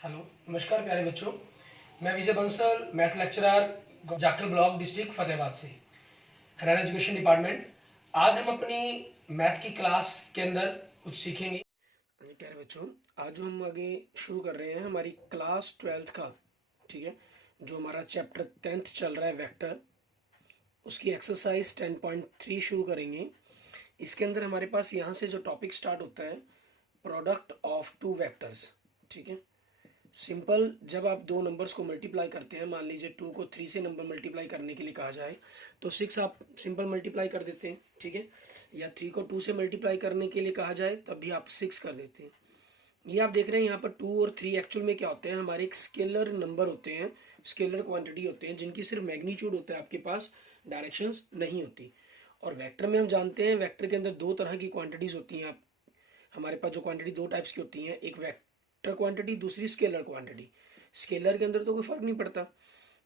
Hello, नमस्कार प्यारे बच्चों। मैं Vijay Bansal, math lecturer, Jakhal block, district Fatehabad से, हरियाणा एजुकेशन डिपार्टमेंट। आज हम अपनी मैथ की क्लास के अंदर कुछ सीखेंगे। हाँ जी प्यारे बच्चों, आज जो हम आगे शुरू कर रहे हैं हमारी क्लास 12th का, ठीक है, जो हमारा चैप्टर 10th चल रहा है वेक्टर, उसकी एक्सरसाइज 10.3 शुरू करेंगे। इसके अंदर हमारे पास यहाँ से जो टॉपिक स्टार्ट होता है, प्रोडक्ट ऑफ टू वेक्टर्स, ठीक है। सिंपल, जब आप दो नंबर्स को मल्टीप्लाई करते हैं, मान लीजिए 2 को 3 से नंबर मल्टीप्लाई करने के लिए कहा जाए तो 6 आप सिंपल मल्टीप्लाई कर देते हैं, ठीक है। या 3 को 2 से मल्टीप्लाई करने के लिए कहा जाए तब भी आप 6 कर देते हैं। ये आप देख रहे हैं यहाँ पर 2 और 3 एक्चुअल में क्या होते हैं, हमारे एक स्केलर नंबर होते हैं, स्केलर क्वांटिटी होते हैं, जिनकी सिर्फ मैग्नीट्यूड होता है, आपके पास डायरेक्शंस नहीं होती। और वेक्टर में हम जानते हैं वेक्टर के अंदर दो तरह की क्वांटिटीज होती हैं। आप हमारे पास जो क्वांटिटी दो टाइप्स की होती हैं, एक वेक्टर क्वांटिटी, दूसरी स्केलर क्वांटिटी। स्केलर के अंदर तो कोई फर्क नहीं पड़ता,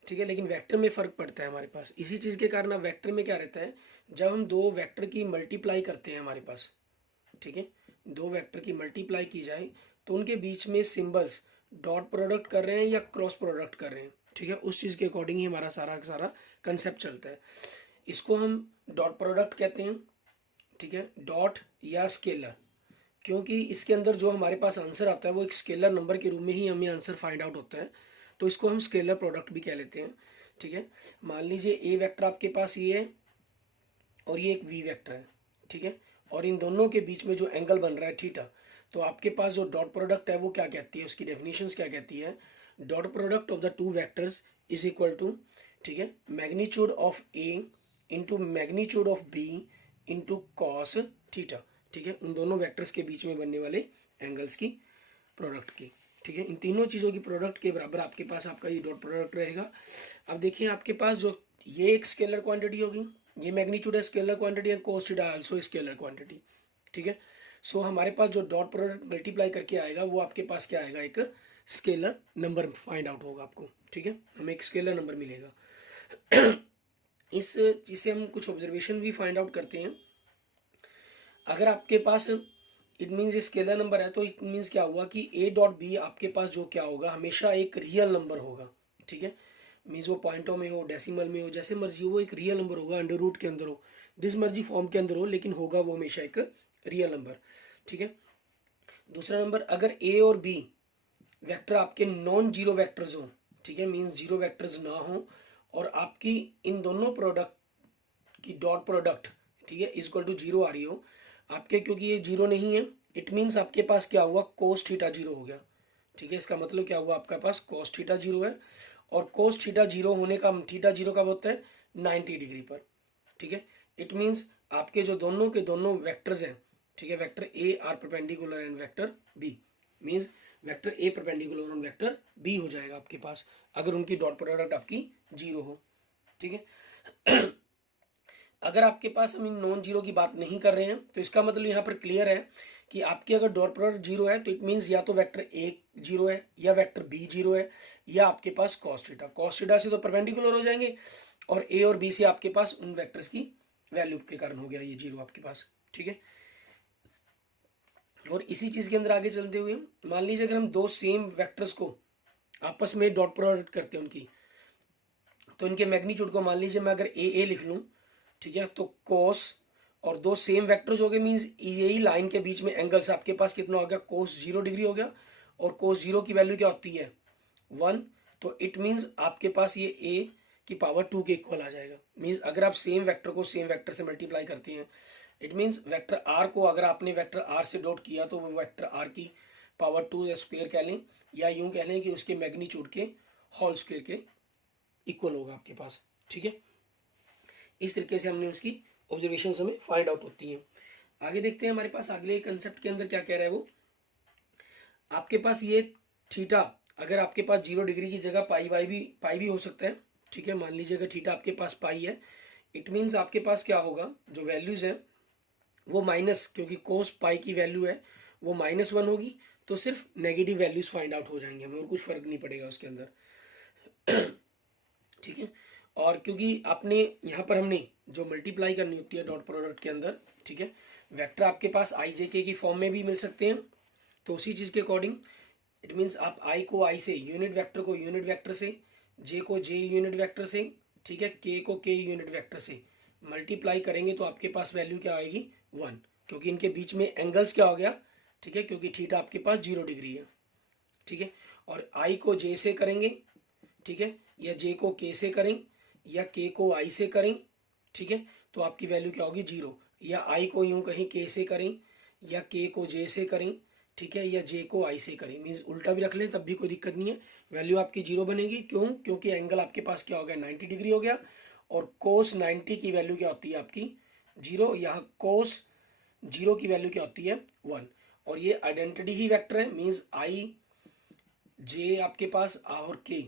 ठीक है, लेकिन वेक्टर में फ़र्क पड़ता है हमारे पास। इसी चीज़ के कारण अब वेक्टर में क्या रहता है, जब हम दो वेक्टर की मल्टीप्लाई करते हैं हमारे पास, ठीक है, दो वेक्टर की मल्टीप्लाई की जाए तो उनके बीच में सिंबल्स डॉट प्रोडक्ट कर रहे हैं या क्रॉस प्रोडक्ट कर रहे हैं, ठीक है, उस चीज़ के अकॉर्डिंग ही हमारा सारा का सारा कंसेप्ट चलता है। इसको हम डॉट प्रोडक्ट कहते हैं, ठीक है, डॉट या स्केलर, क्योंकि इसके अंदर जो हमारे पास आंसर आता है वो एक स्केलर नंबर के रूप में ही हमें आंसर फाइंड आउट होता है, तो इसको हम स्केलर प्रोडक्ट भी कह लेते हैं, ठीक है। मान लीजिए ए वेक्टर आपके पास ये है और ये एक वी वेक्टर है, ठीक है, और इन दोनों के बीच में जो एंगल बन रहा है थीटा, तो आपके पास जो डॉट प्रोडक्ट है वो क्या कहती है, उसकी डेफिनेशंस क्या कहती है, dot product of the two vectors is equal to, ठीक है, magnitude of A into magnitude of B into cos theta, ठीक है, उन दोनों वेक्टर्स के बीच में बनने वाले एंगल्स की प्रोडक्ट की, ठीक है, इन तीनों चीज़ों की प्रोडक्ट के बराबर आपके पास आपका ये डॉट प्रोडक्ट रहेगा। अब देखिए आपके पास जो ये एक स्केलर क्वांटिटी होगी, ये मैग्नीट्यूड है, scalar quantity, and cos theta also scalar quantity, ठीक है। सो हमारे पास जो डॉट प्रोडक्ट मल्टीप्लाई करके आएगा वो आपके पास क्या आएगा, एक स्केलर नंबर फाइंड आउट होगा आपको, ठीक है, हमें एक स्केलर नंबर मिलेगा। इस चीज़ से हम कुछ ऑब्जर्वेशन भी फाइंड आउट करते हैं। अगर आपके पास इट मीन्स ये स्केलर नंबर है तो इट मीन्स क्या हुआ कि ए डॉट बी आपके पास जो क्या होगा, हमेशा एक रियल नंबर होगा, ठीक है। मीन्स वो पॉइंटों में हो, डेसिमल में हो, जैसे मर्जी हो, वो एक रियल नंबर होगा, अंडर रूट के अंदर हो, जिस मर्जी फॉर्म के अंदर हो, लेकिन होगा वो हमेशा एक रियल नंबर, ठीक है। दूसरा नंबर, अगर ए और बी वेक्टर आपके नॉन जीरो वेक्टर्स हो, ठीक है, मीन्स जीरो वेक्टर्स ना हो, और आपकी इन दोनों प्रोडक्ट की डॉट प्रोडक्ट, ठीक है, इक्वल टू जीरो आ रही हो आपके, क्योंकि ये जीरो नहीं है, इट मीन्स आपके पास क्या हुआ, कोस थीटा जीरो हो गया, ठीक है। इसका मतलब क्या हुआ, आपका पास कोस थीटा जीरो है, और कोस थीटा जीरो होने का, थीटा जीरो कब होता है, 90 डिग्री पर, ठीक है। इट मीन्स आपके जो दोनों के दोनों वेक्टर्स हैं, ठीक है, vector A are perpendicular and vector B, means vector A perpendicular on vector B हो जाएगा आपके पास, अगर उनकी डॉट प्रोडक्ट आपकी जीरो हो, ठीक है। अगर आपके पास हम इन नॉन जीरो की बात नहीं कर रहे हैं तो इसका मतलब यहाँ पर क्लियर है कि आपकी अगर डॉट प्रोडक्ट जीरो है तो इट मीन्स या तो वेक्टर ए जीरो है या वेक्टर बी जीरो है, या आपके पास कॉस थीटा से तो परपेंडिकुलर हो जाएंगे, और ए और बी से आपके पास उन वेक्टर्स की वैल्यू के कारण हो गया ये जीरो आपके पास, ठीक है। और इसी चीज के अंदर आगे चलते हुए मान लीजिए अगर हम दो सेम वेक्टर्स को आपस में डॉट प्रोडक्ट करते हैं उनकी, तो इनके मैग्नीट्यूड को मान लीजिए मैं अगर ए लिख लूँ, ठीक है, तो कोस, और दो सेम वेक्टर्स हो गए, मीन्स यही लाइन के बीच में एंगल्स आपके पास कितना हो गया, कोस 0 डिग्री हो गया, और कोस 0 की वैल्यू क्या होती है, 1, तो इट मीन्स आपके पास ये ए की पावर 2 के इक्वल आ जाएगा। मीन्स अगर आप सेम वेक्टर को सेम वेक्टर से मल्टीप्लाई करते हैं, इट मीन्स वेक्टर आर को अगर आपने वेक्टर आर से डॉट किया तो वो वेक्टर आर की पावर 2 स्क्वेयर कह लें, या यूं कह लें कि उसके मैग्नीट्यूड के होल स्क्वेयर के इक्वल होगा आपके पास, ठीक है। इस तरीके से हमने उसकी ऑब्जर्वेशन हमें फाइंड आउट होती हैं। आगे देखते हैं हमारे पास अगले कंसेप्ट के अंदर क्या कह रहा है वो, आपके पास ये थीटा अगर आपके पास 0 डिग्री की जगह पाई भी हो सकता है, ठीक है। मान लीजिए अगर थीटा आपके पास पाई है, इट मीन्स आपके पास क्या होगा, जो वैल्यूज है वो माइनस, क्योंकि कोस पाई की वैल्यू है वो -1 होगी, तो सिर्फ नेगेटिव वैल्यूज फाइंड आउट हो जाएंगे हमें, और कुछ फर्क नहीं पड़ेगा उसके अंदर। ठीक है। और क्योंकि आपने यहाँ पर हमने जो मल्टीप्लाई करनी होती है डॉट प्रोडक्ट के अंदर, ठीक है, वेक्टर आपके पास आई जे के की फॉर्म में भी मिल सकते हैं, तो उसी चीज़ के अकॉर्डिंग इट मीन्स आप आई को आई से, यूनिट वेक्टर को यूनिट वेक्टर से, जे को जे यूनिट वेक्टर से, ठीक है, के को के यूनिट वेक्टर से मल्टीप्लाई करेंगे तो आपके पास वैल्यू क्या आएगी 1, क्योंकि इनके बीच में एंगल्स क्या हो गया, ठीक है, क्योंकि थीटा आपके पास 0 डिग्री है, ठीक है। और आई को जे से करेंगे, ठीक है, या जे को के से करें या के को आई से करें, ठीक है, तो आपकी वैल्यू क्या होगी 0। या आई को यूं कहीं के से करें या के को जे से करें, ठीक है, या जे को आई से करें, मीन्स उल्टा भी रख लें तब भी कोई दिक्कत नहीं है, वैल्यू आपकी 0 बनेगी। क्यों? क्योंकि एंगल आपके पास क्या हो गया 90 डिग्री हो गया, और कोस 90 की वैल्यू क्या होती है आपकी 0, यहाँ कोस 0 की वैल्यू क्या होती है 1। और ये आइडेंटिटी ही वेक्टर है, मीन्स आई जे आपके पास और के,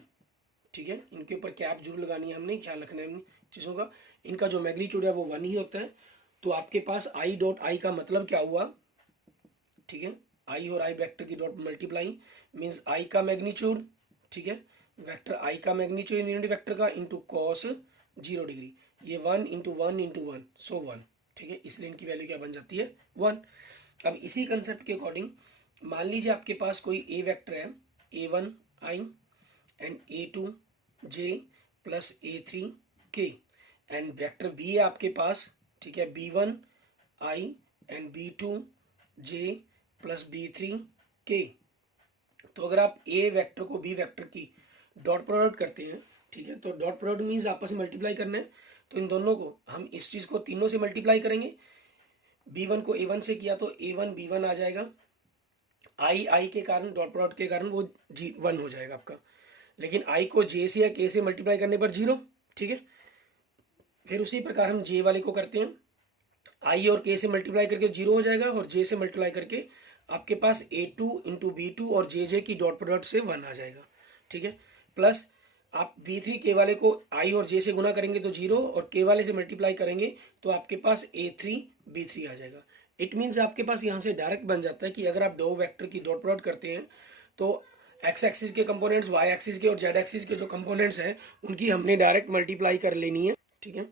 ठीक है, इनके ऊपर कैप जरूर लगानी है हमने, ख्याल रखना है इन चीज़ों का। इनका जो मैग्नीट्यूड है वो 1 ही होता है। तो आपके पास आई डॉट आई का मतलब क्या हुआ, ठीक है, आई और आई वेक्टर की डॉट मल्टीप्लाई मीन्स आई का मैग्नीट्यूड, ठीक है, वेक्टर आई का मैग्नीट्यूड यूनिट वेक्टर का इंटू कॉस 0 डिग्री, ये 1 इंटू 1 इंटू 1 सो 1, ठीक है, इसलिए इनकी वैल्यू क्या बन जाती है 1। अब इसी कंसेप्ट के अकॉर्डिंग मान लीजिए आपके पास कोई ए वेक्टर है a1 I and a2 j plus a3 k and vector b है आपके पास, ठीक है, b1 i and b2 j plus b3 k। तो अगर आप a वेक्टर को b वेक्टर की डॉट प्रोडक्ट करते हैं, ठीक है, तो डॉट प्रोडक्ट मीन्स आपस में मल्टीप्लाई करना है, तो इन दोनों को हम इस चीज़ को तीनों से मल्टीप्लाई करेंगे। b1 को a1 से किया तो a1 b1 आ जाएगा, आई के कारण डॉट प्रोडक्ट के कारण वो 1 हो जाएगा आपका, लेकिन आई को जे से या के से मल्टीप्लाई करने पर 0, ठीक है। फिर उसी प्रकार हम जे वाले को करते हैं, आई और के से मल्टीप्लाई करके 0 हो जाएगा, और जे से मल्टीप्लाई करके आपके पास a2 इंटू बी2 और जे की डॉट प्रोडक्ट से 1 आ जाएगा, ठीक है। प्लस आप b3 के वाले को आई और जे से गुना करेंगे तो 0, और के वाले से मल्टीप्लाई करेंगे तो आपके पास a3 b3 आ जाएगा। इट मीन्स आपके पास यहाँ से डायरेक्ट बन जाता है कि अगर आप दो वेक्टर की डॉट प्रोडक्ट करते हैं तो एक्स एक्सिस के कंपोनेंट्स, वाई एक्सिस के और जेड एक्सिस के जो कंपोनेंट्स हैं उनकी हमने डायरेक्ट मल्टीप्लाई कर लेनी है, ठीक है।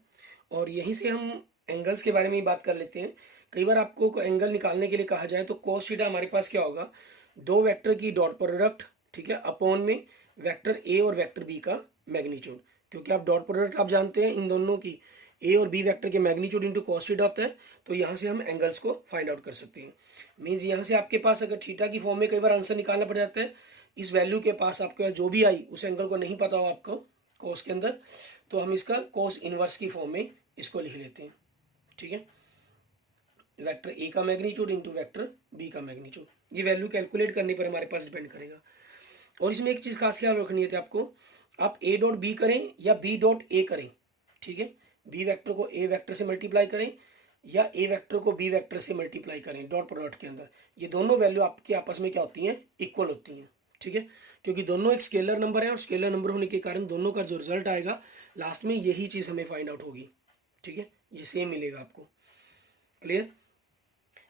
और यहीं से हम एंगल्स के बारे में ही बात कर लेते हैं। कई बार आपको एंगल निकालने के लिए कहा जाए तो कोस थीटा हमारे पास क्या होगा, दो वेक्टर की डॉट प्रोडक्ट, ठीक है, अपॉन में वेक्टर ए और वेक्टर बी का मैग्नीट्यूड, क्योंकि आप डॉट प्रोडक्ट आप जानते हैं इन दोनों की ए और बी वेक्टर के मैग्नीट्यूड इंटू कॉस थीटा होता है, तो यहाँ से हम एंगल्स को फाइंड आउट कर सकते हैं। मीन्स यहाँ से आपके पास अगर थीटा की फॉर्म में कई बार आंसर निकालना पड़ जाता है, इस वैल्यू के पास आपके पास जो भी आई उस एंगल को नहीं पता हो आपको कोस के अंदर, तो हम इसका कोस इनवर्स की फॉर्म में इसको लिख लेते हैं, ठीक है, वेक्टर ए का मैग्नीट्यूड इंटू वेक्टर बी का मैग्नीट्यूड। ये वैल्यू कैलकुलेट करने पर हमारे पास डिपेंड करेगा। और इसमें एक चीज़ खास ख्याल रखनी है आपको, आप ए डॉट बी करें या बी डॉट ए करें, ठीक है, बी वेक्टर को ए वेक्टर से मल्टीप्लाई करें या ए वेक्टर को बी वेक्टर से मल्टीप्लाई करें डॉट प्रोडक्ट के अंदर, ये दोनों वैल्यू आपके आपस में क्या होती हैं, इक्वल होती हैं, ठीक है, क्योंकि दोनों एक स्केलर नंबर है और स्केलर नंबर होने के कारण दोनों का जो रिजल्ट आएगा लास्ट में यही चीज़ हमें फाइंड आउट होगी, ठीक है, ये सेम मिलेगा आपको। क्लियर?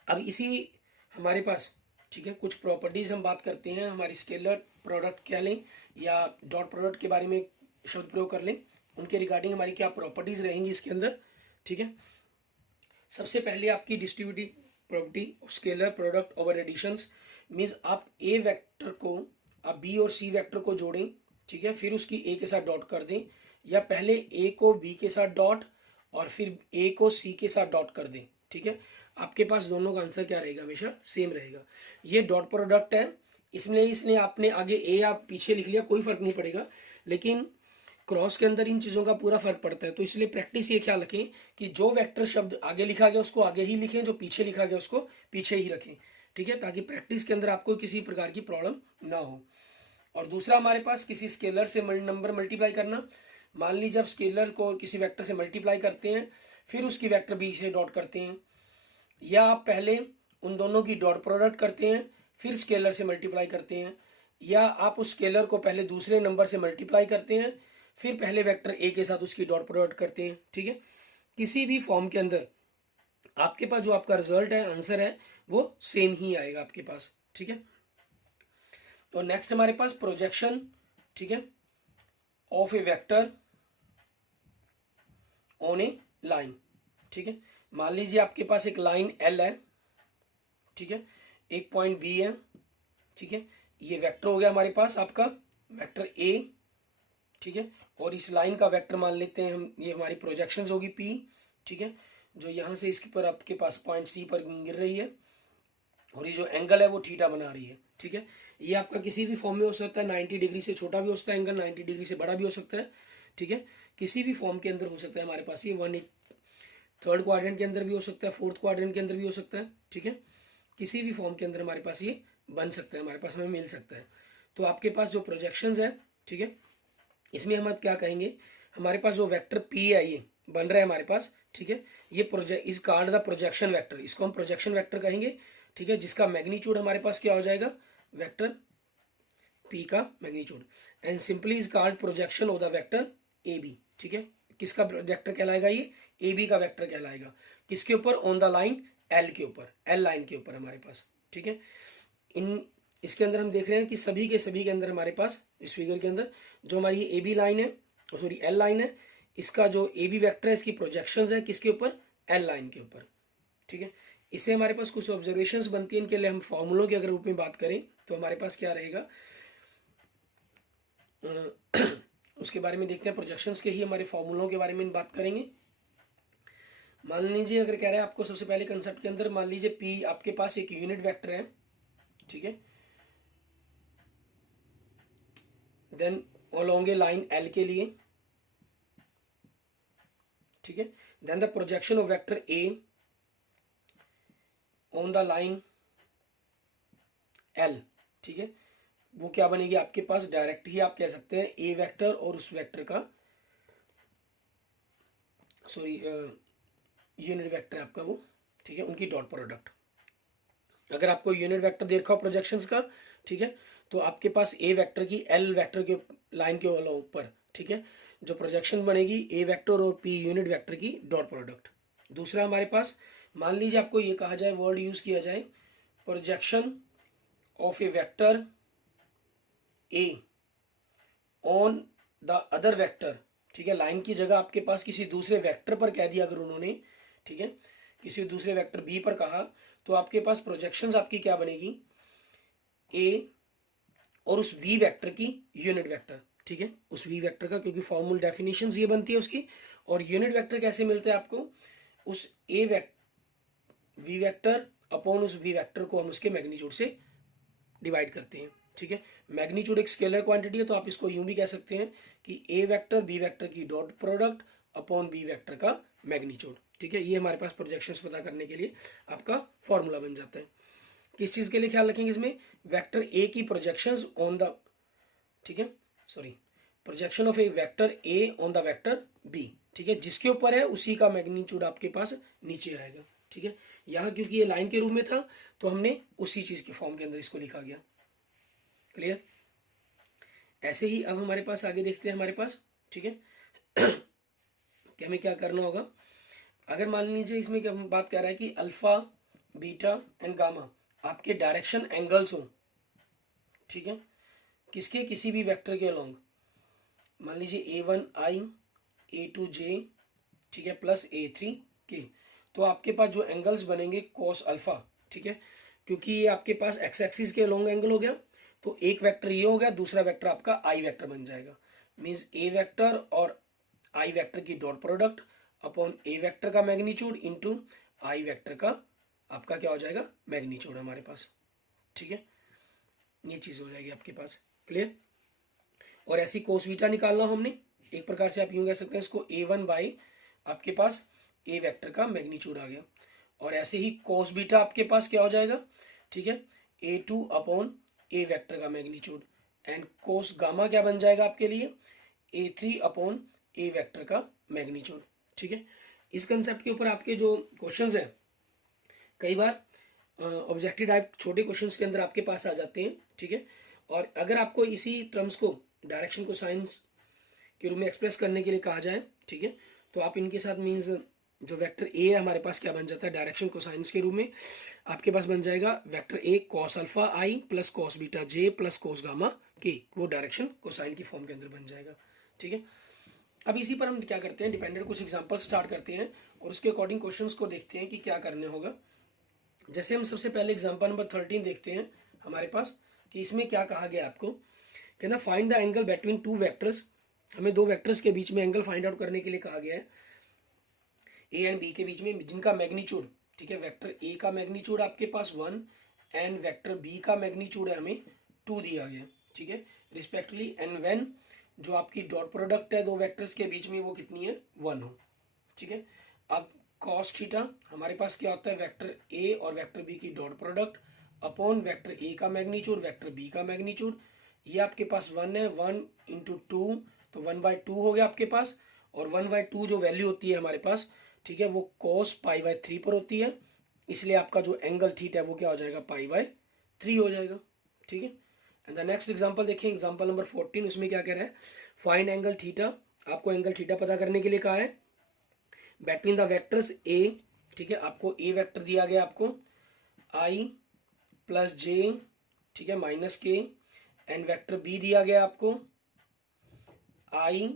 अब इसी हमारे पास, ठीक है, कुछ प्रॉपर्टीज हम बात करते हैं, हमारी स्केलर प्रोडक्ट क्या लें या डॉट प्रोडक्ट के बारे में शब्द प्रयोग कर लें, उनके रिगार्डिंग हमारी क्या प्रॉपर्टीज रहेंगी इसके अंदर, ठीक है। सबसे पहले आपकी distributive property scalar product over additions, means आप ए वेक्टर को आप बी और सी वेक्टर को जोड़ें, ठीक है, फिर उसकी ए के साथ डॉट कर दें, या पहले ए को बी के साथ डॉट और फिर ए को सी के साथ डॉट कर दें, ठीक है, आपके पास दोनों का आंसर क्या रहेगा, हमेशा सेम रहेगा। ये डॉट प्रोडक्ट है, इसलिए आपने आगे ए आप पीछे लिख लिया कोई फर्क नहीं पड़ेगा, लेकिन क्रॉस के अंदर इन चीज़ों का पूरा फर्क पड़ता है, तो इसलिए प्रैक्टिस ये ख्याल रखें कि जो वेक्टर शब्द आगे लिखा गया उसको आगे ही लिखें, जो पीछे लिखा गया उसको पीछे ही रखें, ठीक है, ताकि प्रैक्टिस के अंदर आपको किसी प्रकार की प्रॉब्लम ना हो। और दूसरा हमारे पास किसी स्केलर से नंबर मल्टीप्लाई करना, मान लीजिए जब स्केलर को किसी वेक्टर से मल्टीप्लाई करते हैं फिर उसकी वेक्टर बी से डॉट करते हैं, या आप पहले उन दोनों की डॉट प्रोडक्ट करते हैं फिर स्केलर से मल्टीप्लाई करते हैं, या आप उस स्केलर को पहले दूसरे नंबर से मल्टीप्लाई करते हैं फिर पहले वेक्टर ए के साथ उसकी डॉट प्रोडक्ट करते हैं, ठीक है, किसी भी फॉर्म के अंदर आपके पास जो आपका रिजल्ट है, आंसर है, वो सेम ही आएगा आपके पास, ठीक है। तो नेक्स्ट हमारे पास प्रोजेक्शन, ठीक है, of a vector on A line, ठीक है, मान लीजिए आपके पास एक लाइन एल है, ठीक है, एक पॉइंट बी है, ठीक है, ये वेक्टर हो गया हमारे पास आपका वेक्टर ए, ठीक है। और इस लाइन का वेक्टर मान लेते हैं हम, ये हमारी प्रोजेक्शंस होगी पी, ठीक है, जो यहाँ से इसके पर आपके पास पॉइंट सी पर गिर रही है, और ये जो एंगल है वो थीटा बना रही है, ठीक है। ये आपका किसी भी फॉर्म में हो सकता है, 90 डिग्री से छोटा भी हो सकता है एंगल, 90 डिग्री से बड़ा भी हो सकता है, ठीक है। किसी भी फॉर्म के अंदर हो सकता है हमारे पास ये 3rd क्वाड्रेंट के अंदर भी हो सकता है, 4th क्वाड्रेंट के अंदर भी हो सकता है, ठीक है। किसी भी फॉर्म के अंदर हमारे पास ये बन सकता है, हमारे पास हमें मिल सकता है। तो आपके पास जो प्रोजेक्शंस है, ठीक है, इसमें हम अब क्या कहेंगे, हमारे पास जो वेक्टर पी है ये बन रहा है हमारे पास, ठीक है। ये project is called the projection vector, इसको हम प्रोजेक्शन वेक्टर कहेंगे, ठीक है, जिसका मैग्नीट्यूड हमारे पास क्या हो जाएगा, वेक्टर पी का magnitude, and simply is called projection of the vector A B, ठीक है। किसका वेक्टर कहलाएगा, ये ए बी का वेक्टर कहलाएगा, किसके ऊपर, ऑन द लाइन एल के ऊपर, एल लाइन के ऊपर हमारे पास, ठीक है। इसके अंदर हम देख रहे हैं कि सभी के अंदर हमारे पास इस फिगर के अंदर जो हमारी ए बी लाइन है, सॉरी एल लाइन है, इसका जो ए बी वेक्टर है इसकी प्रोजेक्शंस है किसके ऊपर, एल लाइन के ऊपर, ठीक है। इससे हमारे पास कुछ ऑब्जर्वेशंस बनती है, इनके लिए हम फॉर्मूलों के अगर रूप में बात करें तो हमारे पास क्या रहेगा, उसके बारे में देखते हैं। प्रोजेक्शंस के ही हमारे फॉर्मूलों के बारे में बात करेंगे। मान लीजिए अगर कह रहा है आपको सबसे पहले कंसेप्ट के अंदर, मान लीजिए पी आपके पास एक यूनिट वेक्टर है, ठीक है, then along a line L के लिए, ठीक है, then the projection of vector A on the line L, ठीक है, वो क्या बनेगी आपके पास, डायरेक्ट ही आप कह सकते हैं ए वेक्टर और उस वेक्टर का, सॉरी यूनिट वेक्टर है आपका वो, ठीक है, उनकी डॉट प्रोडक्ट। अगर आपको यूनिट वेक्टर देखा हो प्रोजेक्शंस का, ठीक है, तो आपके पास ए वेक्टर की एल वेक्टर के लाइन के ऊपर, ठीक है, जो प्रोजेक्शन बनेगी ए वेक्टर और पी यूनिट वेक्टर की डॉट प्रोडक्ट। दूसरा हमारे पास, मान लीजिए आपको ये कहा जाए, वर्ड यूज किया जाए, projection of a vector A on the other vector, ठीक है, लाइन की जगह आपके पास किसी दूसरे वेक्टर पर कह दिया अगर उन्होंने, ठीक है, किसी दूसरे वेक्टर बी पर कहा, तो आपके पास प्रोजेक्शंस आपकी क्या बनेगी, ए और उस वी वेक्टर की यूनिट वेक्टर, ठीक है, उस वी वेक्टर का, क्योंकि फॉर्मूल डेफिनेशंस ये बनती है उसकी। और यूनिट वेक्टर कैसे मिलता है आपको, उस ए वी वेक्टर अपॉन उस वी वेक्टर को हम उसके मैग्नीट्यूड से डिवाइड करते हैं, ठीक है। मैग्नीट्यूड एक स्केलर क्वांटिटी है, तो आप इसको यूं भी कह सकते हैं कि ए वेक्टर बी वेक्टर की dot product upon B vector का मैग्नीट्यूड, ठीक है। ये हमारे पास प्रोजेक्शंस पता करने के लिए आपका फॉर्मूला बन जाता है। किस चीज के लिए ख्याल रखेंगे इसमें, वेक्टर ए की प्रोजेक्शंस ऑन द, ठीक है, sorry, projection of a vector A on the vector B, ठीक है, जिसके ऊपर है उसी का मैग्नीट्यूड आपके पास नीचे आएगा, ठीक है। यहाँ क्योंकि ये लाइन के रूप में था तो हमने उसी चीज के फॉर्म के अंदर इसको लिखा गया। क्लियर। ऐसे ही अब हमारे पास आगे देखते हैं हमारे पास, ठीक है, कि हमें क्या करना होगा। अगर मान लीजिए इसमें क्या बात कर रहा है कि अल्फा बीटा एंड गामा आपके डायरेक्शन एंगल्स हो, ठीक है, किसके, किसी भी वेक्टर के अलोंग, मान लीजिए A1 I A2 J, ठीक है, प्लस A3 K, तो आपके पास जो एंगल्स बनेंगे कोस अल्फा, ठीक है, क्योंकि ये आपके पास एक्स एक्सिस के अलोंग एंगल हो गया, तो एक वेक्टर ये हो गया, दूसरा वेक्टर आपका आई वेक्टर बन जाएगा, मीन्स ए वेक्टर और आई वेक्टर की डॉट प्रोडक्ट अपॉन ए वेक्टर का मैग्नीट्यूड इनटू आई वेक्टर का आपका क्या हो जाएगा, मैग्नीट्यूड हमारे पास, ठीक है, ये चीज हो जाएगी आपके पास। क्लियर। और ऐसी कोस बीटा निकालना हमने, एक प्रकार से आप यूं कह सकते हैं इसको, A1 बाई आपके पास ए वेक्टर का मैग्नीट्यूड आ गया, और ऐसे ही कोस बीटा आपके पास क्या हो जाएगा, ठीक है, A2 अपॉन ए वेक्टर का मैग्नीट्यूड, एंड कोस गामा क्या बन जाएगा आपके लिए, A3 अपॉन ए वेक्टर का मैग्नीट्यूड, ठीक है। इस कंसेप्ट के ऊपर आपके जो क्वेश्चंस हैं कई बार ऑब्जेक्टिव टाइप छोटे क्वेश्चंस के अंदर आपके पास आ जाते हैं, ठीक है। और अगर आपको इसी टर्म्स को डायरेक्शन को साइंस के रूप में एक्सप्रेस करने के लिए कहा जाए, ठीक है, तो आप इनके साथ मीन्स जो वेक्टर ए है हमारे पास क्या बन जाता है, डायरेक्शन कोसाइंस के रूप में आपके पास बन जाएगा वेक्टर ए कॉस अल्फा आई प्लस कॉस बीटा जे प्लस कॉस गामा के, वो डायरेक्शन कोसाइन की फॉर्म के अंदर बन जाएगा, ठीक है। अब इसी पर हम क्या करते हैं, डिपेंडेंट कुछ एग्जांपल स्टार्ट करते हैं और उसके अकॉर्डिंग क्वेश्चंस को देखते हैं कि क्या करने होगा। जैसे हम सबसे पहले एग्जांपल नंबर 13 देखते हैं हमारे पास, कि इसमें क्या कहा गया आपको, कहना find the angle between two vectors. हमें दो वेक्टर्स के बीच में एंगल फाइंड आउट करने के लिए कहा गया है, ए एंड बी के बीच में, जिनका मैग्नीट्यूड, ठीक है, वेक्टर ए का मैग्नीट्यूड आपके पास 1 एंड वेक्टर बी का मैग्नीट्यूड है हमें 2 दिया गया, ठीक है, रिस्पेक्टली, एंड व्हेन जो आपकी डॉट प्रोडक्ट है दो वेक्टर्स के बीच में वो कितनी है, 1 हो, ठीक है। अब कॉस थीटा हमारे पास क्या होता है, वेक्टर ए और वेक्टर बी की dot product upon vector A का मैग्नीट्यूड वेक्टर बी का मैग्नीट्यूड, ये आपके पास 1 है, 1 इंटू 2 तो 1/2 हो गया आपके पास, और 1/2 जो वैल्यू होती है हमारे पास, ठीक है, वो cos π/3 पर होती है, इसलिए आपका जो एंगल थीटा है वो क्या हो जाएगा, π/3 हो जाएगा, ठीक है। एंड द नेक्स्ट एग्जांपल देखिए, एग्जांपल नंबर 14, उसमें क्या कह रहा है, फाइंड एंगल थीटा। आपको एंगल थीटा पता करने के लिए कहा है बिटवीन द वेक्टर्स ए, ठीक है, आपको ए वेक्टर दिया गया आपको i प्लस जे, ठीक है, माइनस के, एंड वेक्टर बी दिया गया आपको i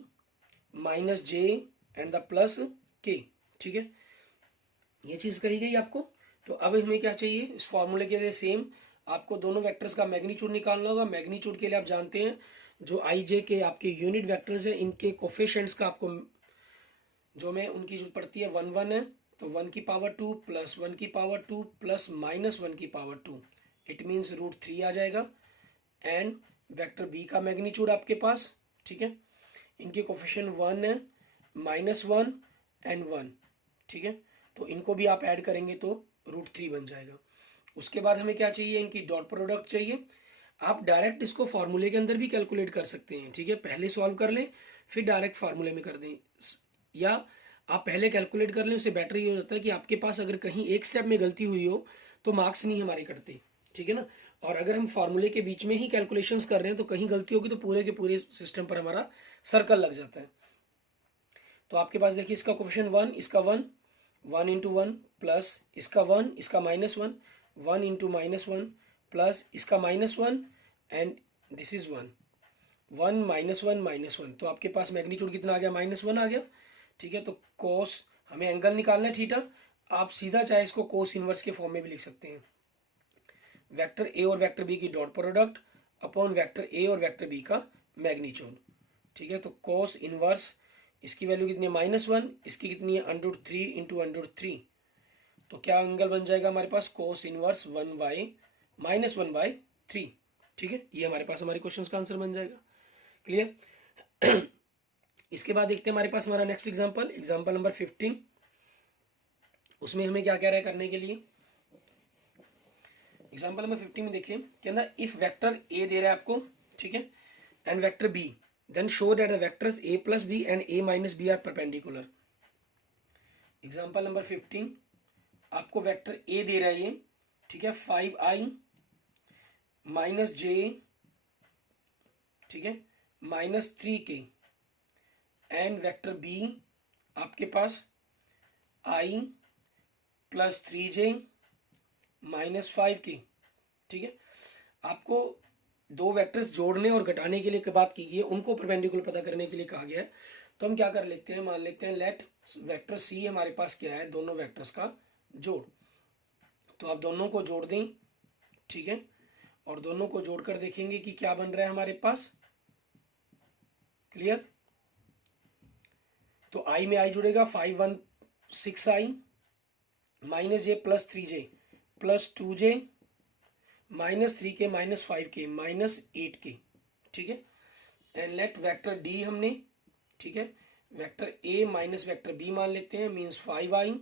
minus J and the plus के, ठीक है, ये चीज कही गई आपको। तो अब हमें क्या चाहिए, इस फॉर्मूले के लिए सेम आपको दोनों वेक्टर्स का मैग्नीट्यूड निकालना होगा। मैग्नीट्यूड के लिए आप जानते हैं जो आई जे के आपके यूनिट वेक्टर्स हैं, इनके कोफिशिएंट्स का आपको जो में उनकी जो पड़ती है 1 1 है, तो 1 की पावर 2 प्लस 1 की पावर 2 प्लस माइनस 1 की पावर 2, इट मीन्स √3 आ जाएगा। एंड वेक्टर बी का मैग्नीट्यूड आपके पास, ठीक है, इनके कोफिशिएंट 1 है, -1 एंड 1, ठीक है, तो इनको भी आप ऐड करेंगे तो √3 बन जाएगा। उसके बाद हमें क्या चाहिए, इनकी डॉट प्रोडक्ट चाहिए। आप डायरेक्ट इसको फार्मूले के अंदर भी कैलकुलेट कर सकते हैं, ठीक है, पहले सॉल्व कर लें फिर डायरेक्ट फार्मूले में कर दें, या आप पहले कैलकुलेट कर लें, उससे बेटर ये हो जाता है कि आपके पास अगर कहीं एक स्टेप में गलती हुई हो तो मार्क्स नहीं हमारे कटते, ठीक है ना। और अगर हम फार्मूले के बीच में ही कैलकुलेशंस कर रहे हैं तो कहीं गलती होगी तो पूरे के पूरे सिस्टम पर हमारा सर्कल लग जाता है। तो आपके पास देखिए, इसका कोफिशिएंट 1, इसका 1, 1 इंटू 1 प्लस इसका 1, इसका -1, 1 इंटू -1 प्लस इसका -1 एंड दिस इज 1, 1 -1 -1, तो आपके पास मैग्नीट्यूड कितना आ गया, -1 आ गया, ठीक है। तो कोस, हमें एंगल निकालना है थीटा, आप सीधा चाहे इसको कोस इनवर्स के फॉर्म में भी लिख सकते हैं, वेक्टर ए और वेक्टर बी की dot product upon vector A और वेक्टर बी का मैग्नीट्यूड, ठीक है। तो कोस इनवर्स, इसकी वैल्यू कितनी है, -1, इसकी कितनी है, √3 इंटू √3, तो क्या एंगल बन जाएगा हमारे पास, कोस इनवर्स -1/3, ठीक है। ये हमारे पास हमारे क्वेश्चन का आंसर बन जाएगा। क्लियर। इसके बाद देखते हैं हमारे पास हमारा नेक्स्ट एग्जांपल, एग्जांपल नंबर 15, उसमें हमें क्या कह रहा है करने के लिए। एग्जांपल नंबर 15 में देखिए, कहना इफ वेक्टर ए दे रहा है आपको, ठीक है, and vector B, then show that the vectors a plus b and a minus b are perpendicular। Example number 15, आपको वेक्टर a दे रहा है ये, ठीक है, 5i माइनस जे, ठीक है, -3k, एंड वेक्टर b आपके पास i प्लस 3j -5k, ठीक है। आपको दो वेक्टर्स जोड़ने और घटाने के लिए बात की गई है, उनको परपेंडिकुलर पता करने के लिए कहा गया है। तो हम क्या कर लेते हैं, मान लेते हैं लेट वेक्टर सी हमारे पास क्या है, दोनों वेक्टर्स का जोड़। तो आप दोनों को जोड़ दें, ठीक है, और दोनों को जोड़कर देखेंगे कि क्या बन रहा है हमारे पास। क्लियर। तो आई में आई जुड़ेगा, 5 1 6i -j plus 3j plus 2j -3k -5k -8k, ठीक है। एंड लेट वेक्टर डी हमने, ठीक है, vector A minus vector B मान लेते हैं, means 5i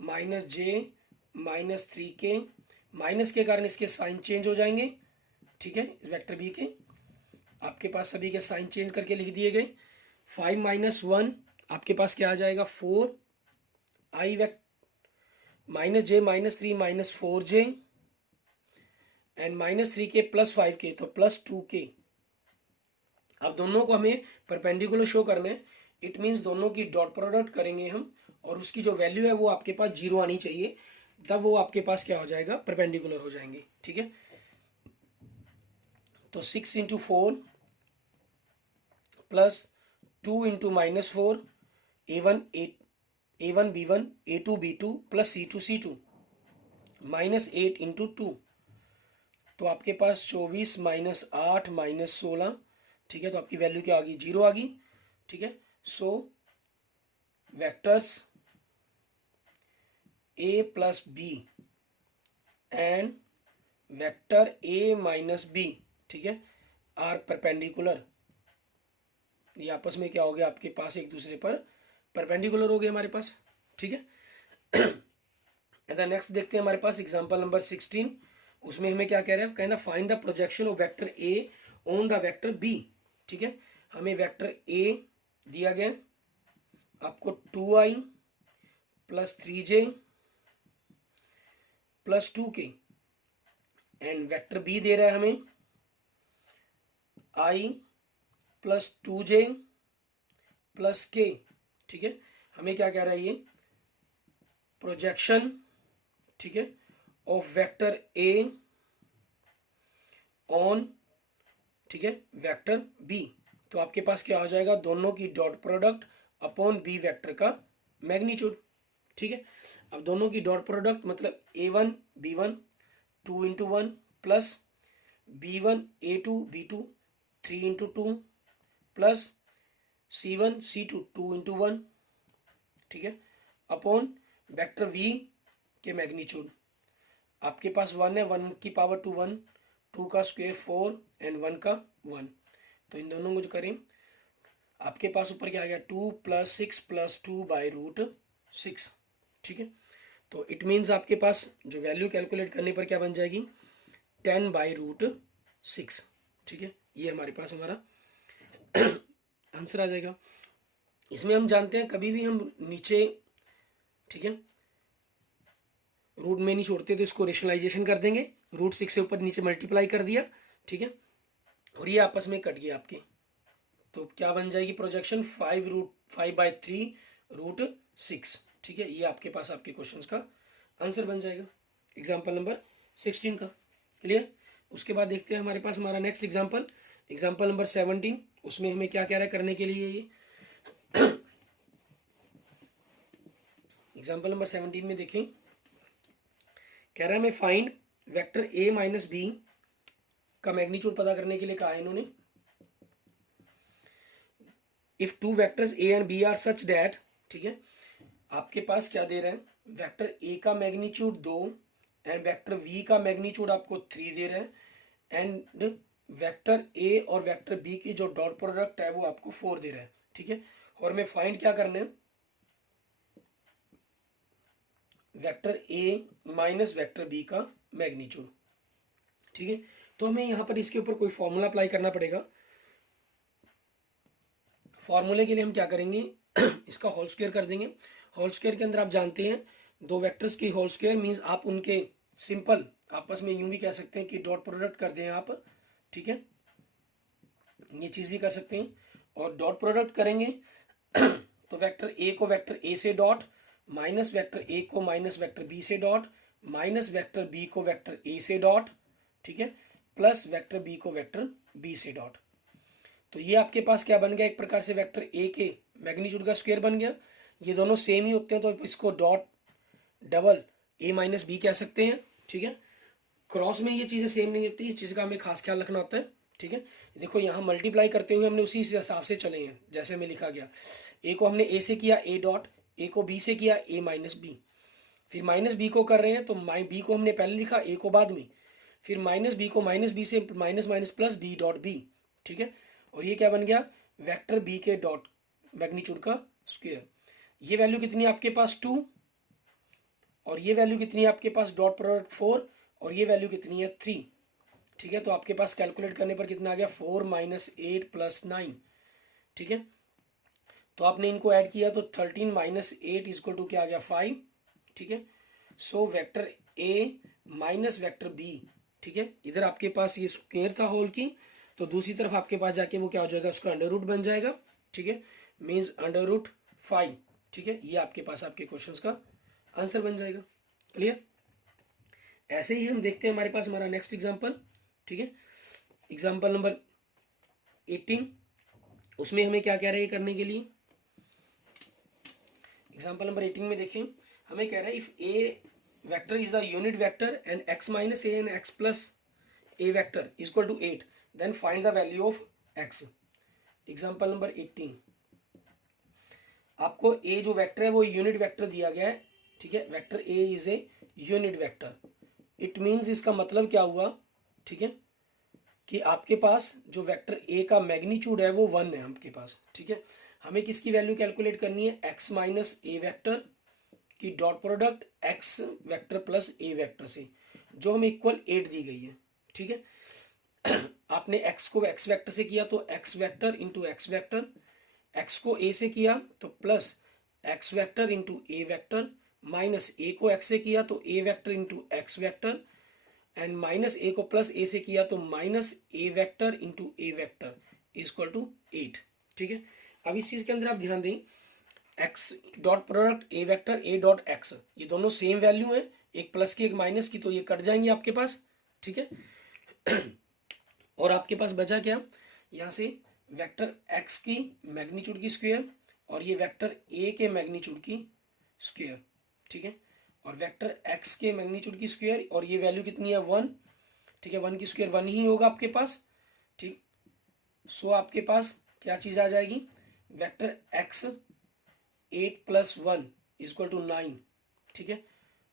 -j -3k, minus के कारण इसके साइन चेंज हो जाएंगे, ठीक है, वेक्टर बी के आपके पास सभी के साइन चेंज करके लिख दिए गए। 5 -1 आपके पास क्या आ जाएगा, 4i -j -3 -4j and -3k plus 5k, तो +2k। अब दोनों को हमें परपेंडिकुलर शो करना है, इट मीन्स दोनों की डॉट प्रोडक्ट करेंगे हम, और उसकी जो वैल्यू है वो आपके पास 0 आनी चाहिए, तब वो आपके पास क्या हो जाएगा, परपेंडिकुलर हो जाएंगे, ठीक है। तो 6 × 4 plus 2 × -4 a1 b1 a2 b2 plus c2 c2 -8 × 2, तो आपके पास 24 माइनस 8 माइनस 16, ठीक है, तो आपकी वैल्यू क्या आ गई, 0 आ गई, ठीक है। So vectors A plus B and vector A minus B, ठीक है, आर परपेंडिकुलर। ये आपस में क्या हो गया, आपके पास एक दूसरे पर परपेंडिकुलर हो गए हमारे पास, ठीक है। नेक्स्ट देखते हैं हमारे पास एग्जांपल नंबर 16। उसमें हमें क्या कह रहा है, कहना find the projection of vector A on the vector B, ठीक है। हमें वेक्टर ए दिया गया, आपको 2i plus 3j plus 2k, and vector B दे रहा है हमें i plus 2j plus k, ठीक है। हमें क्या कह रहा है, ये प्रोजेक्शन, ठीक है, ऑफ वेक्टर ए ऑन, ठीक है, वेक्टर बी। तो आपके पास क्या हो जाएगा, दोनों की dot product upon B vector का मैग्नीट्यूड, ठीक है। अब दोनों की डॉट प्रोडक्ट मतलब a1 b1 2 into 1 plus b1 a2 b2 3 into 2 plus c1 c2 2 into 1, ठीक है, अपॉन वेक्टर v के मैग्नीट्यूड। आपके पास 1 है, 1 की पावर 2 1, 2 का स्क्वायर 4 एंड 1 का 1, तो इन दोनों को जो करें आपके पास ऊपर क्या आ गया, 2 प्लस 6 प्लस 2 बाई रूट 6, ठीक है। तो इट मीन्स आपके पास जो वैल्यू कैलकुलेट करने पर क्या बन जाएगी, 10 बाई रूट 6, ठीक है। ये हमारे पास हमारा आंसर आ जाएगा। इसमें हम जानते हैं कभी भी हम नीचे, ठीक है, रूट में नहीं छोड़ते तो इसको रेशनलाइजेशन कर देंगे, रूट 6 से ऊपर नीचे मल्टीप्लाई कर दिया, ठीक है, और ये आपस में कट गया आपके, तो क्या बन जाएगी प्रोजेक्शन 5/3 रूट 6, ठीक है। ये आपके पास आपके क्वेश्चंस का आंसर बन जाएगा एग्जाम्पल नंबर 16 का। क्लियर। उसके बाद देखते हैं हमारे पास हमारा नेक्स्ट एग्जाम्पल, एग्जाम्पल नंबर 17। उसमें हमें क्या कह रहा है करने के लिए, ये एग्जाम्पल नंबर 17 में देखें, कह रहा है हमें find vector A minus B का मैग्नीट्यूड पता करने के लिए कहा है इन्होंने। If two vectors A and B are such that, ठीक है, आपके पास क्या दे रहे हैं, वेक्टर ए का मैग्नीट्यूड 2 एंड वेक्टर वी का मैग्नीट्यूड आपको 3 दे रहे हैं, एंड वेक्टर ए और वेक्टर बी की जो डॉट प्रोडक्ट है वो आपको 4 दे रहा है, ठीक है। और हमें फाइंड क्या करना है, vector A minus vector B का मैग्नीट्यूड, ठीक है। तो हमें यहां पर इसके ऊपर कोई फॉर्मूला अप्लाई करना पड़ेगा। फॉर्मूले के लिए हम क्या करेंगे, इसका होल स्क्वायर कर देंगे। होल स्क्वायर के अंदर आप जानते हैं दो वेक्टर्स की होल स्क्वायर मीन्स आप उनके सिंपल आपस में यूं भी कह सकते हैं कि डॉट प्रोडक्ट कर दें आप, ठीक है, ये चीज भी कर सकते हैं। और डॉट प्रोडक्ट करेंगे तो वेक्टर ए को वेक्टर ए से डॉट, माइनस वेक्टर ए को माइनस वेक्टर बी से डॉट, माइनस वेक्टर बी को वेक्टर ए से डॉट, ठीक है, प्लस वेक्टर बी को वेक्टर बी से डॉट। तो ये आपके पास क्या बन गया, एक प्रकार से वेक्टर ए के मैग्नीट्यूड का स्क्वायर बन गया। ये दोनों सेम ही होते हैं तो इसको dot double A minus B कह सकते हैं, ठीक है। क्रॉस में ये चीज़ें सेम नहीं होती, इस चीज़ का हमें खास ख्याल रखना होता है, ठीक है। देखो यहाँ मल्टीप्लाई करते हुए हमने उसी हिसाब से चले हैं जैसे हमें लिखा गया। ए को हमने ए से किया ए डॉट, ए को बी से किया ए माइनस बी, फिर माइनस बी को कर रहे हैं तो बी को हमने पहले लिखा ए को बाद में, फिर माइनस बी को माइनस बी से minus minus plus B dot B, ठीक है। और ये क्या बन गया, वेक्टर बी के डॉट मैग्नीट्यूड का स्क्वायर। ये वैल्यू कितनी है आपके पास 2, और ये वैल्यू कितनी है आपके पास डॉट प्रोडक्ट 4, और ये वैल्यू कितनी है 3, ठीक है। तो आपके पास कैलकुलेट करने पर कितना आ गया 4 माइनस 8 प्लस 9, ठीक है। तो आपने इनको ऐड किया तो 13 माइनस 8 इजक्वल टू क्या आ गया 5, ठीक है। So vector A minus vector B, ठीक है, इधर आपके पास ये स्क्वायर था होल की, तो दूसरी तरफ आपके पास जाके वो क्या हो जाएगा, उसका अंडर रूट बन जाएगा, ठीक है, मीन्स अंडर रूट 5, ठीक है। ये आपके पास आपके क्वेश्चंस का आंसर बन जाएगा। क्लियर। ऐसे ही हम देखते हैं हमारे पास हमारा नेक्स्ट एग्जांपल, ठीक है, एग्जांपल नंबर 18। उसमें हमें क्या कह रहे हैं करने के लिए, एग्जांपल नंबर 18 में देखें हमें कह रहा है if A vector is the unit vector and x minus A and x plus a vector is equal to 8, then find the value of x. Example number 18, आपको a जो वेक्टर है वो यूनिट वेक्टर दिया गया है, ठीक है, vector a is a unit vector. It means इसका मतलब क्या हुआ, ठीक है, कि आपके पास जो वेक्टर a का मैग्नीट्यूड है वो 1 है आपके पास, ठीक है. हमें किसकी वैल्यू कैलकुलेट करनी है, x माइनस ए वेक्टर की dot product x vector plus a vector से, जो हमें इक्वल 8 दी गई है, ठीक है. आपने x को x वेक्टर से किया तो x vector into X vector, x को a से किया तो plus x vector into A vector, minus a को x से किया तो a vector into X vector, and minus a को प्लस a से किया तो minus a vector into A vector is equal to 8, ठीक है. अब इस चीज के अंदर आप ध्यान दें, x dot product a vector a dot x, ये दोनों सेम वैल्यू है, एक प्लस की एक माइनस की, तो ये कट जाएंगे आपके पास, ठीक है. और आपके पास बचा क्या, यहाँ से वेक्टर x की मैग्नीट्यूड की स्क्वायर और ये वेक्टर a के मैग्नीट्यूड की स्क्वायर, ठीक है. और वेक्टर x के मैग्नीट्यूड की स्क्वायर और ये वैल्यू कितनी है 1, ठीक है, 1 की स्क्वायर 1 ही होगा आपके पास, ठीक. सो आपके पास क्या चीज़ आ जाएगी, vector x 8 plus 1 is equal to 9, ठीक है.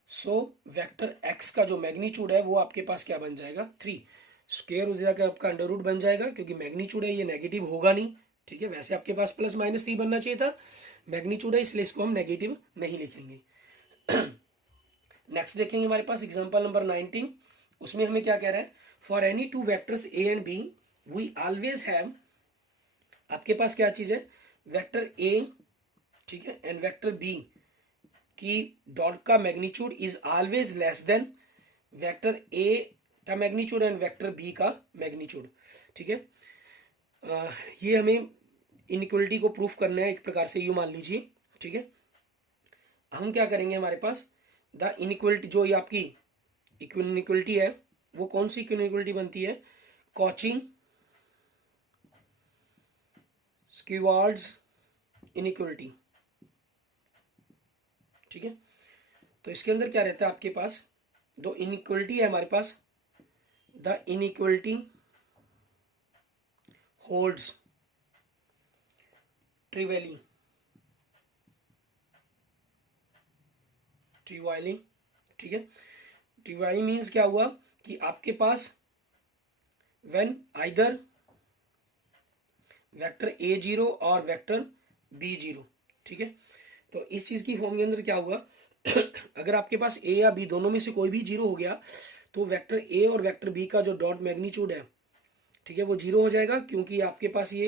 सो वेक्टर x का जो मैग्नीट्यूड है वो आपके पास क्या बन जाएगा 3, स्क्वायर हो जाएगा आपका अंडर रूट बन जाएगा, क्योंकि मैग्नीट्यूड है ये नेगेटिव होगा नहीं, ठीक है. वैसे आपके पास प्लस माइनस 3 बनना चाहिए था, मैग्नीट्यूड है इसलिए इसको हम नेगेटिव नहीं लिखेंगे. नेक्स्ट देखेंगे हमारे पास एग्जांपल नंबर 19, उसमें हमें क्या कह रहा है, for any two vectors a and b we always have, आपके पास क्या चीज है, वेक्टर a, ठीक है, एंड वेक्टर b की डॉट का magnitude is always less than vector a का मैग्नीट्यूड एंड वेक्टर b का मैग्नीट्यूड, ठीक है. ये हमें इनइक्वलिटी को प्रूफ करना है एक प्रकार से, यूं मान लीजिए, ठीक है. हम क्या करेंगे, हमारे पास द इनइक्वलिटी, जो ये आपकी इनइक्वलिटी है वो कौन सी इनइक्वलिटी बनती है, कॉची स्क्वायर्ड्स इनइक्वलिटी, ठीक है. तो इसके अंदर क्या रहता है आपके पास, दो इनइक्वलिटी है हमारे पास, द इनइक्वलिटी होल्ड्स ट्रिवियली, ठीक है. ट्रिवियली मीन्स क्या हुआ कि आपके पास व्हेन आइदर वेक्टर a0 और वेक्टर b0, ठीक है. तो इस चीज की फॉर्म के अंदर क्या हुआ, अगर आपके पास a या b दोनों में से कोई भी 0 हो गया तो वेक्टर a और वेक्टर b का जो डॉट मैग्नीट्यूड है, ठीक है, वो 0 हो जाएगा, क्योंकि आपके पास ये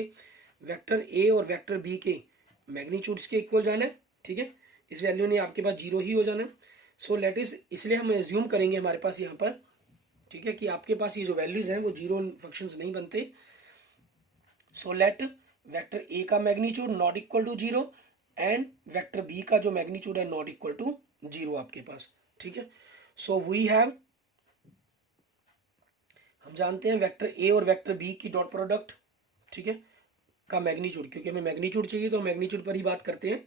वेक्टर a और वेक्टर b के मैग्नीट्यूड्स के इक्वल जाना है, ठीक है. इस वैल्यू ने आपके पास 0 ही हो जाना है. सो लेट इज, इसलिए हम एज्यूम करेंगे हमारे पास यहाँ पर, ठीक है, कि आपके पास ये जो वैल्यूज हैं वो 0 फंक्शंस नहीं बनते. सो लेट वेक्टर a का magnitude not equal to 0 and vector b का जो मैग्नीट्यूड है नॉट इक्वल टू 0 आपके पास, ठीक है. सो वी हैव, हम जानते हैं वेक्टर a और वेक्टर b की डॉट प्रोडक्ट, ठीक है, का मैग्नीट्यूड, क्योंकि हमें मैग्नीट्यूड चाहिए तो मैग्नीट्यूड पर ही बात करते हैं.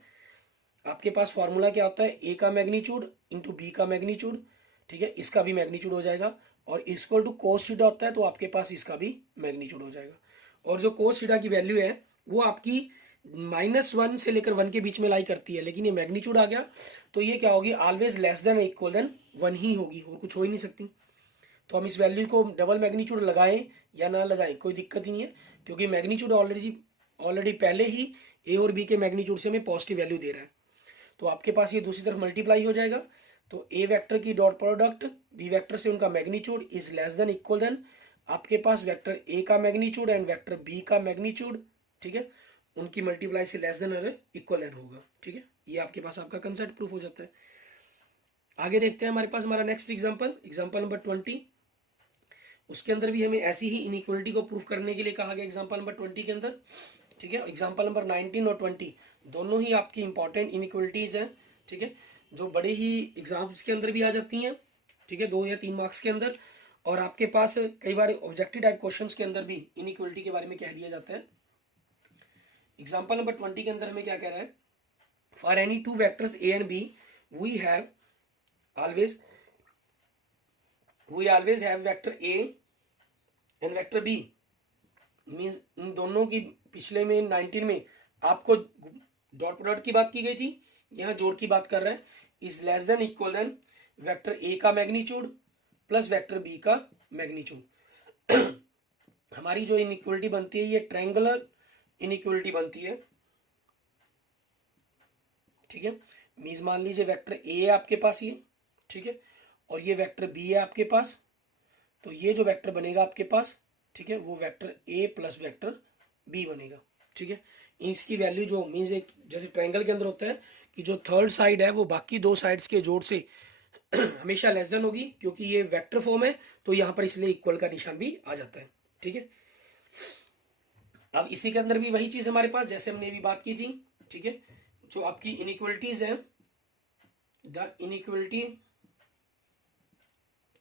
आपके पास फॉर्मूला क्या होता है, a का मैग्नीट्यूड इंटू b का मैग्नीट्यूड, ठीक है, इसका भी मैग्नीट्यूड हो जाएगा, और इक्वल टू कोस थीटा होता है तो आपके पास इसका भी मैग्नीट्यूड हो जाएगा. और जो कोस थीटा की वैल्यू है वो आपकी -1 से लेकर 1 के बीच में लाई करती है, लेकिन ये मैग्नीट्यूड आ गया तो ये क्या होगी, always less than equal than 1 ही होगी, और कुछ हो ही नहीं सकती. तो हम इस वैल्यू को डबल मैग्नीट्यूड लगाएं या ना लगाएं कोई दिक्कत नहीं है, क्योंकि मैग्नीट्यूड ऑलरेडी पहले ही a और b के मैग्नीट्यूड से हमें पॉजिटिव वैल्यू दे रहा है. तो आपके पास ये दूसरी तरफ मल्टीप्लाई हो जाएगा, तो a वेक्टर की डॉट प्रोडक्ट b वेक्टर से उनका magnitude is less than equal than आपके पास वेक्टर a का मैग्नीट्यूड एंड वेक्टर b का मैग्नीट्यूड, ठीक है, उनकी मल्टीप्लाई से लेस देन और इक्वल देन होगा, ठीक है. ये आपके पास आपका कंसेप्ट प्रूफ हो जाता है. आगे देखते हैं हमारे पास हमारा नेक्स्ट एग्जांपल, एग्जांपल नंबर 20. उसके अंदर भी हमें ऐसी ही इनइक्वलिटी को प्रूफ करने के लिए कहा गया एग्जांपल नंबर 20 के अंदर, ठीक है. एग्जांपल नंबर 19 और 20 दोनों ही आपकी इंपॉर्टेंट इनइक्वलिटीज हैं, ठीक है, जो बड़े ही एग्जाम्स के अंदर भी आ जाती हैं, ठीक है, 2 या 3 मार्क्स के अंदर, और आपके पास कई बार ऑब्जेक्टिव टाइप क्वेश्चंस के अंदर भी इनइक्वलिटी के बारे में कह दिया जाता है. एग्जांपल नंबर 20 के अंदर हमें क्या कह रहा है, for any two vectors a and b we always have vector a and vector B means इन दोनों की पिछले में 19 में आपको डॉट प्रोडक्ट की बात की गई थी, यहाँ जोड़ की बात कर रहे हैं, is less than equal than vector A का मैग्नीट्यूड प्लस वेक्टर बी का मैग्नीट्यूड। हमारी जो इनइक्वलिटी बनती है ये ट्रायंगुलर इनइक्वलिटी बनती है, ठीक है। मीन्स मान लीजिए वेक्टर ए है आपके पास ये, ठीक है, और ये वेक्टर बी है आपके पास, तो ये जो वेक्टर बनेगा आपके पास, ठीक है, वो vector A plus vector B बनेगा, ठीक है। इसकी वैल्यू जो मीन्स एक जैसे ट्रायंगल के अंदर होता है कि जो थर्ड साइड है वो बाकी दो साइड्स के जोड़ से हमेशा लेस देन होगी, क्योंकि ये वेक्टर फॉर्म है तो यहाँ पर इसलिए इक्वल का निशान भी आ जाता है, ठीक है। अब इसी के अंदर भी वही चीज हमारे पास जैसे हमने भी बात की थी, ठीक है, जो आपकी इनइक्वलिटीज हैं, द इनइक्वलिटी,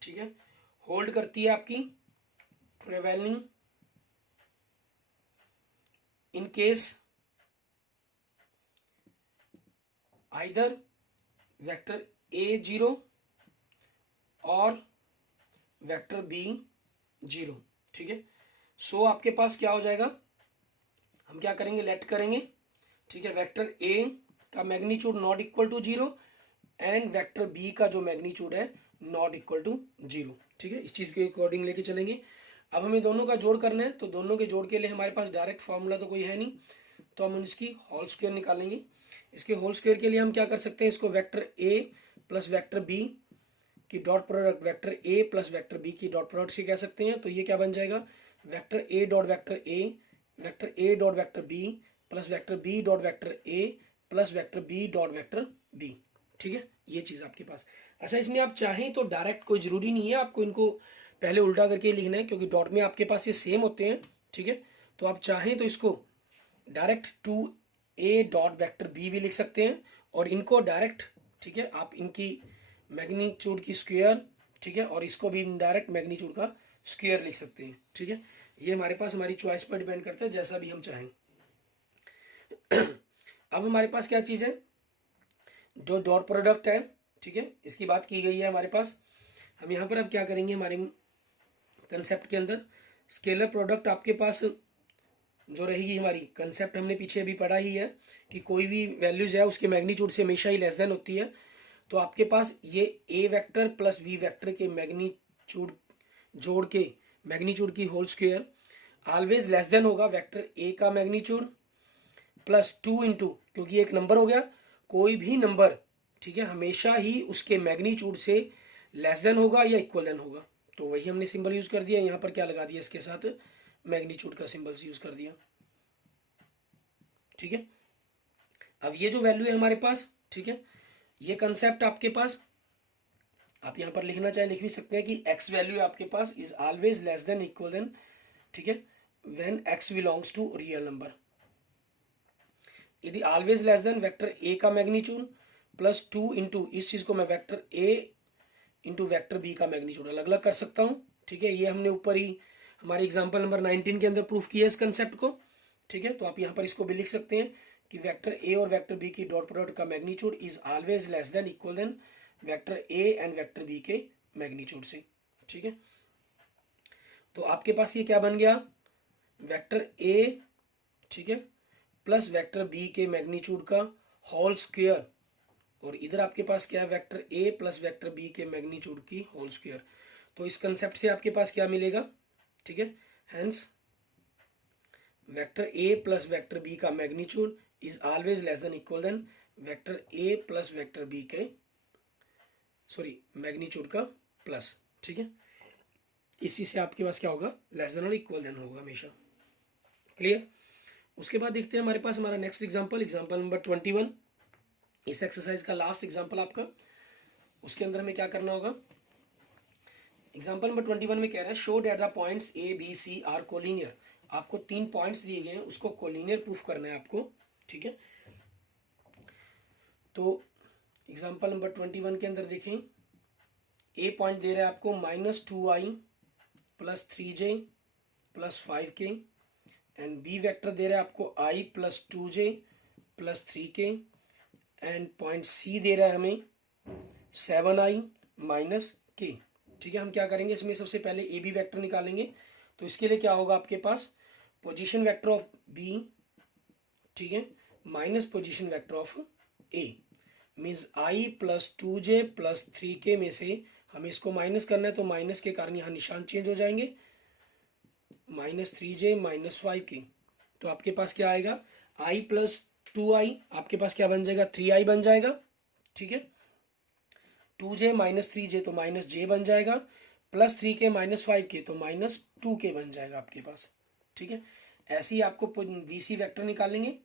ठीक है, होल्ड करती है आपकी prevailing in case either vector A 0 और वेक्टर बी 0, ठीक है। सो आपके पास क्या हो जाएगा, हम क्या करेंगे, लेट करेंगे, ठीक है, वेक्टर ए का magnitude not equal to 0 and vector B का जो मैग्नीट्यूड है नॉट इक्वल टू 0, ठीक है। इस चीज के अकॉर्डिंग लेके चलेंगे। अब हमें दोनों का जोड़ करना है, तो दोनों के जोड़ के लिए हमारे पास डायरेक्ट फॉर्मूला तो कोई है नहीं, तो हम इसकी होल स्क्वायर निकालेंगे। इसके होल स्क्वायर के लिए हम क्या कर सकते हैं, इसको vector A plus vector B की dot product, vector A plus vector B की डॉट प्रोडक्ट से कह सकते हैं। तो ये क्या बन जाएगा, vector A dot vector A, vector A dot vector B plus vector B dot vector A plus vector B dot vector B, ठीक है, ये चीज आपके पास। अच्छा, इसमें आप चाहें तो डायरेक्ट, कोई जरूरी नहीं है आपको इनको पहले उल्टा करके लिखना है, क्योंकि डॉट में आपके पास ये सेम होते हैं, ठीक है। तो आप चाहें तो इसको direct 2a dot vector B भी लिख सकते हैं, और इनको डायरेक्ट, ठीक है, आप इनकी मैग्नीट्यूड की स्क्वायर, ठीक है, और इसको भी डायरेक्ट मैग्नीट्यूड का स्क्वायर लिख सकते हैं, ठीक है। ये हमारे पास हमारी चॉइस पर डिपेंड करता है, जैसा भी हम चाहें। अब हमारे पास क्या चीज है, जो डॉट प्रोडक्ट है, ठीक है, इसकी बात की गई है हमारे पास। हम यहाँ पर अब क्या करेंगे, हमारे कंसेप्ट के अंदर स्केलर प्रोडक्ट आपके पास जो रहेगी, हमारी कंसेप्ट हमने पीछे अभी पढ़ा ही है कि कोई भी वैल्यूज है उसके मैग्नीट्यूड से हमेशा ही लेस देन होती है। तो आपके पास ये A vector plus B vector के मैग्नीट्यूड जोड़ के मैग्नीट्यूड की whole square always less than होगा वेक्टर ए का मैग्नीट्यूड प्लस 2 इंटू, क्योंकि एक नंबर हो गया, कोई भी नंबर, ठीक है, हमेशा ही उसके मैग्नीट्यूड से लेस देन होगा या इक्वल देन होगा। तो वही हमने सिंबल यूज कर दिया, यहाँ पर क्या लगा दिया, इसके साथ मैग्नीट्यूड का सिंबल्स यूज कर दिया, ठीक है। अब ये जो वैल्यू है हमारे पास, ठीक है, ये कंसेप्ट आपके पास आप यहां पर लिखना चाहे लिख भी सकते हैं कि x वैल्यू आपके पास is always less than equal than, ठीक है, when x belongs to real number. यदि always less than vector a का मैग्नीट्यूड प्लस 2 इंटू, इस चीज को मैं vector a into vector B का मैग्नीट्यूड अलग अलग कर सकता हूं, ठीक है। ये हमने ऊपर ही हमारे एग्जाम्पल नंबर 19 के अंदर प्रूफ किया इस कंसेप्ट को, ठीक है। तो आप यहाँ पर इसको भी लिख सकते हैं कि वेक्टर ए और वेक्टर बी की डॉट प्रोडक्ट का magnitude is always less than equal than vector A and vector B के मैग्नीट्यूड से, ठीक है। तो आपके पास ये क्या बन गया, वेक्टर ए, ठीक है, प्लस वेक्टर बी के मैग्नीट्यूड का होल स्क्वायर, और इधर आपके पास क्या है, vector A plus vector B के मैग्नीट्यूड की होल स्क्वायर। तो इस कंसेप्ट से आपके पास क्या मिलेगा, ठीक है, hence vector A plus vector B का magnitude is always less than equal than vector A plus vector B के मैग्नीट्यूड का प्लस, ठीक है। इसी से आपके पास क्या होगा, लेस देन और इक्वल देन होगा हमेशा, क्लियर। उसके बाद देखते हैं हमारे पास हमारा नेक्स्ट एग्जांपल, एग्जांपल नंबर 21, इस एक्सरसाइज का लास्ट एग्जांपल आपका। उसके अंदर में क्या करना होगा, एग्जांपल नंबर 21 में कह रहा है show that the points A B C are collinear. आपको 3 पॉइंट्स दिए गए हैं, उसको कोलिनियर प्रूफ करना है आपको, ठीक है। तो एग्जांपल नंबर 21 के अंदर देखें, ए पॉइंट दे रहा है आपको -2i plus 3j plus 5k, and B vector दे रहा है आपको i plus 2j plus 3k, and point C दे रहा है हमें 7i माइनस k, ठीक है। हम क्या करेंगे, इसमें सबसे पहले ए बी वेक्टर निकालेंगे। तो इसके लिए क्या होगा आपके पास, पोजीशन वेक्टर ऑफ बी, ठीक है, minus position vector of A, means I plus 2j plus 3k में से हमें इसको माइनस करना है, तो माइनस के कारण यहाँ निशान चेंज हो जाएंगे, -3j -5k। तो आपके पास क्या आएगा, i प्लस 2i आपके पास क्या बन जाएगा, 3i बन जाएगा, ठीक है, 2j -3j तो -j बन जाएगा, प्लस 3k -5k तो -2k बन जाएगा आपके पास, ठीक है। ऐसे ही आपको VC वेक्टर निकालेंगे,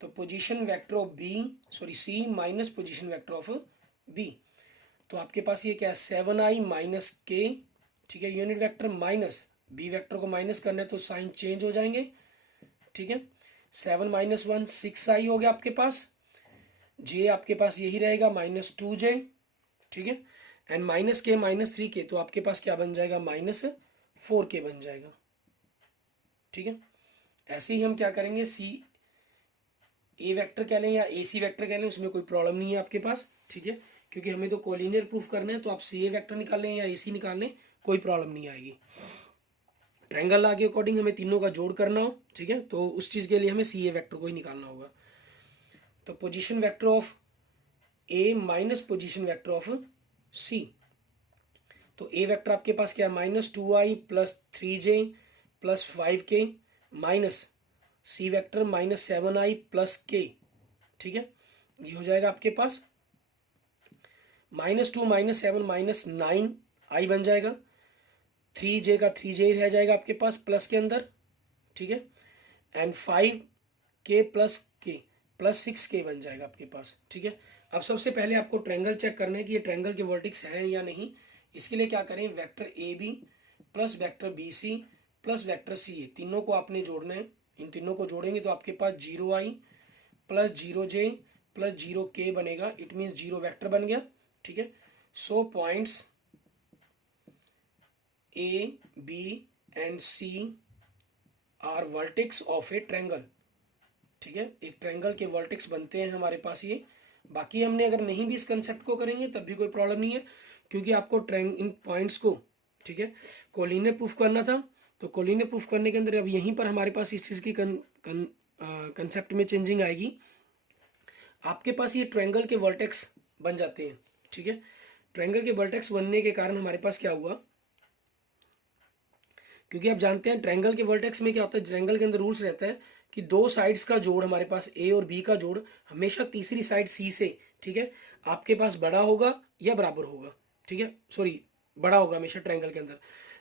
तो position vector of B, sorry C minus position vector of B, तो आपके पास ये क्या है, 7i माइनस k, ठीक है, unit vector minus B vector को माइनस करना है तो साइन चेंज हो जाएंगे, ठीक है। 7 - 1 6i हो गया आपके पास, j आपके पास यही रहेगा -2j, ठीक है, एंड -k -3k तो आपके पास क्या बन जाएगा, -4k बन जाएगा, ठीक है। ऐसे ही हम क्या करेंगे, सी ए वेक्टर कह लें या ए सी वेक्टर कह लें, उसमें कोई प्रॉब्लम नहीं है आपके पास, ठीक है, क्योंकि हमें तो कोलिनियर प्रूफ करना है, तो आप सी ए वेक्टर निकाल लें या ए सी निकाल लें, कोई प्रॉब्लम नहीं आएगी। ट्रायंगल लॉ के अकॉर्डिंग हमें तीनों का जोड़ करना हो, ठीक है, तो उस चीज़ के लिए हमें सी ए वेक्टर को ही निकालना होगा। तो position vector of A minus position vector of C, तो ए वेक्टर आपके पास क्या है, -2i plus 3j plus 5k minus C vector -7i plus k, ठीक है, ये हो जाएगा आपके पास -2 -7 -9i बन जाएगा, 3j का 3j रह जाएगा आपके पास प्लस के अंदर, ठीक है, and 5k plus k plus 6k बन जाएगा आपके पास, ठीक है। अब सबसे पहले आपको ट्रायंगल चेक करना है कि ये ट्रायंगल के वर्टिक्स हैं या नहीं। इसके लिए क्या करें, vector A B plus vector B C plus vector C A, तीनों को आपने जोड़ना है। इन तीनों को जोड़ेंगे तो आपके पास 0i plus 0j plus 0k बनेगा, इट मीन्स 0 वेक्टर बन गया, ठीक है। So points A B and C are vertex of a triangle, ठीक है, एक ट्रायंगल के वर्टेक्स बनते हैं हमारे पास ये। बाकी हमने अगर नहीं भी इस कंसेप्ट को करेंगे तब भी कोई प्रॉब्लम नहीं है, क्योंकि आपको इन पॉइंट्स को, ठीक है, कोलिनियर प्रूफ करना था। तो कोलिनियर प्रूफ करने के अंदर अब यहीं पर हमारे पास इस चीज़ की कंसेप्ट में चेंजिंग आएगी। आपके पास ये ट्रायंगल के वर्टेक्स बन जाते हैं, ठीक है। ट्रायंगल के वर्टेक्स बनने के कारण हमारे पास क्या हुआ, क्योंकि आप जानते हैं ट्रायंगल के वर्टेक्स में क्या होता है, ट्रायंगल के अंदर रूल्स रहता है कि दो साइड्स का जोड़, हमारे पास ए और बी का जोड़ हमेशा तीसरी साइड सी से, ठीक है, आपके पास बड़ा होगा या बराबर होगा, ठीक है, सॉरी बड़ा होगा हमेशा ट्रायंगल के अंदर।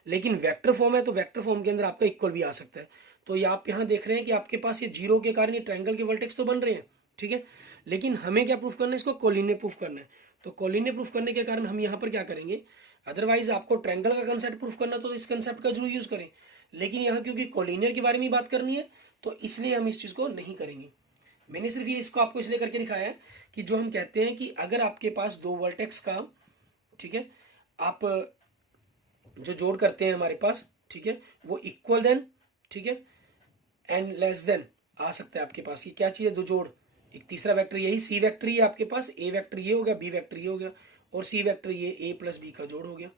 लेकिन वेक्टर फॉर्म है तो वेक्टर फॉर्म के अंदर आपका इक्वल भी आ सकता है। तो ये आप यहाँ देख रहे हैं कि आपके पास ये 0 के कारण ये ट्रायंगल के वर्टेक्स तो बन रहे हैं, ठीक है, लेकिन हमें क्या प्रूफ करना है, इसको कोलिनियर प्रूफ करना है। तो कोलिनियर प्रूफ करने के कारण हम यहाँ पर क्या करेंगे, अदरवाइज आपको ट्रायंगल का कंसेप्ट प्रूफ करना तो इस कंसेप्ट का जरूर यूज करें, लेकिन यहाँ क्योंकि कोलिनियर के बारे में बात करनी है तो इसलिए हम इस चीज़ को नहीं करेंगे। मैंने सिर्फ ये इसको आपको इसलिए करके दिखाया है कि जो हम कहते हैं कि अगर आपके पास दो वर्टेक्स का, ठीक है, आप जो जोड़ करते हैं हमारे पास, ठीक है, वो इक्वल देन, ठीक है, एंड लेस देन आ सकता है आपके पास। ये क्या चीज़ है, दो जोड़, एक तीसरा वेक्टर यही सी वेक्टर ही है आपके पास, ए वेक्टर ये हो गया, बी वेक्टर ये हो गया, और सी वेक्टर ये ए प्लस बी का जोड़ हो गया,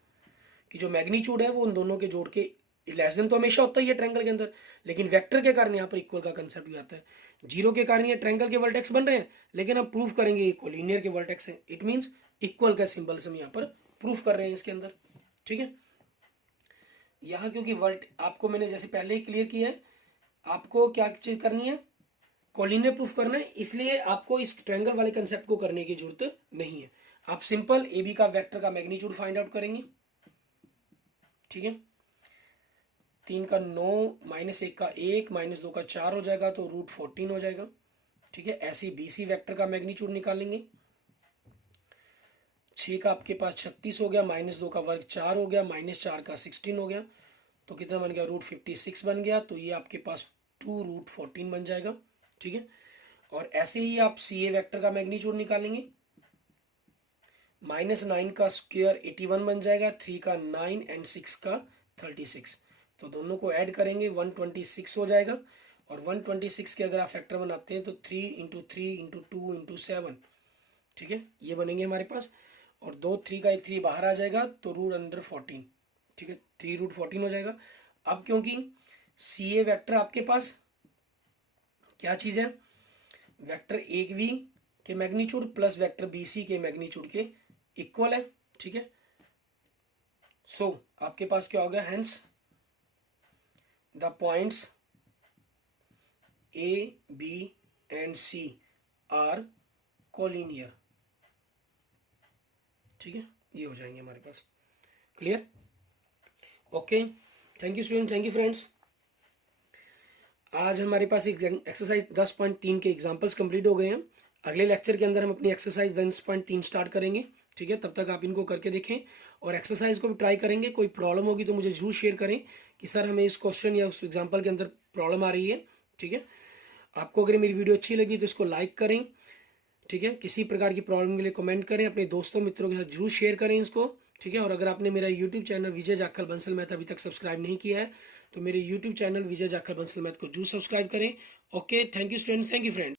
कि जो मैग्नीट्यूड है वो उन दोनों के जोड़ के लेस देन तो हमेशा होता ही है ट्रायंगल के अंदर, लेकिन वेक्टर के कारण यहाँ पर इक्वल का कंसेप्ट भी आता है। 0 के कारण ये ट्रायंगल के वर्टेक्स बन रहे हैं, लेकिन हम प्रूफ करेंगे ये कोलिनियर के वर्टेक्स है, इट मीन्स इक्वल का सिंबल हम यहाँ पर प्रूफ कर रहे हैं इसके अंदर, ठीक है। यहाँ क्योंकि वर्ट आपको मैंने जैसे पहले ही क्लियर किया है, आपको क्या चीज करनी है, कोलिनियर प्रूफ करना है, इसलिए आपको इस ट्रायंगल वाले कंसेप्ट को करने की जरूरत नहीं है। आप सिंपल ए बी का वेक्टर का मैग्नीट्यूड फाइंड आउट करेंगे, ठीक है, 3 का 9 -1 का 1 -2 का 4 हो जाएगा तो √14 हो जाएगा, ठीक है। ऐसे बी सी वेक्टर का मैग्नीट्यूड निकालेंगे, 6 का आपके पास 36 हो गया, -2 का वर्ग 4 हो गया, -4 का 16 हो गया, तो कितना बन गया, √56 बन गया, तो ये आपके पास 2√14 बन जाएगा, ठीक है। और ऐसे ही आप सी ए वेक्टर का मैग्नीट्यूड निकालेंगे, -9 का स्क्वायर 81 बन जाएगा, 3 का 9 एंड 6 का 36, तो दोनों को ऐड करेंगे 126 हो जाएगा। और 126 के अगर आप फैक्टर बनाते हैं तो 3 × 3 × 2 × 7, ठीक है, ये बनेंगे हमारे पास। और 2 3 का एक 3 बाहर आ जाएगा तो √14, ठीक है, 3√14 हो जाएगा। अब क्योंकि सी ए वैक्टर आपके पास क्या चीज़ है, वेक्टर 1v के magnitude plus vector B C के मैग्नीट्यूड के इक्वल है, ठीक है। सो आपके पास क्या हो गया, hence the points A B and C are collinear, ठीक है, ये हो जाएंगे हमारे पास। Clear? Okay, thank you student, thank you friends. आज हमारे पास एक्सरसाइज 10.3 के एग्जाम्पल्स कंप्लीट हो गए हैं। अगले लेक्चर के अंदर हम अपनी एक्सरसाइज 10.3 स्टार्ट करेंगे, ठीक है। तब तक आप इनको करके देखें और एक्सरसाइज को भी ट्राई करेंगे। कोई प्रॉब्लम होगी तो मुझे जरूर शेयर करें कि सर हमें इस क्वेश्चन या उस एग्जाम्पल के अंदर प्रॉब्लम आ रही है, ठीक है। आपको अगर मेरी वीडियो अच्छी लगी तो इसको लाइक करें, ठीक है। किसी प्रकार की प्रॉब्लम के लिए कमेंट करें, अपने दोस्तों मित्रों के साथ जरूर शेयर करें इसको, ठीक है। और अगर आपने मेरा यूट्यूब चैनल विजय जाखल बंसल मैथ अभी तक सब्सक्राइब नहीं किया है तो मेरे यूट्यूब चैनल विजय जाखल बंसल मैथ को जरूर सब्सक्राइब करें। Okay, thank you students, thank you friends.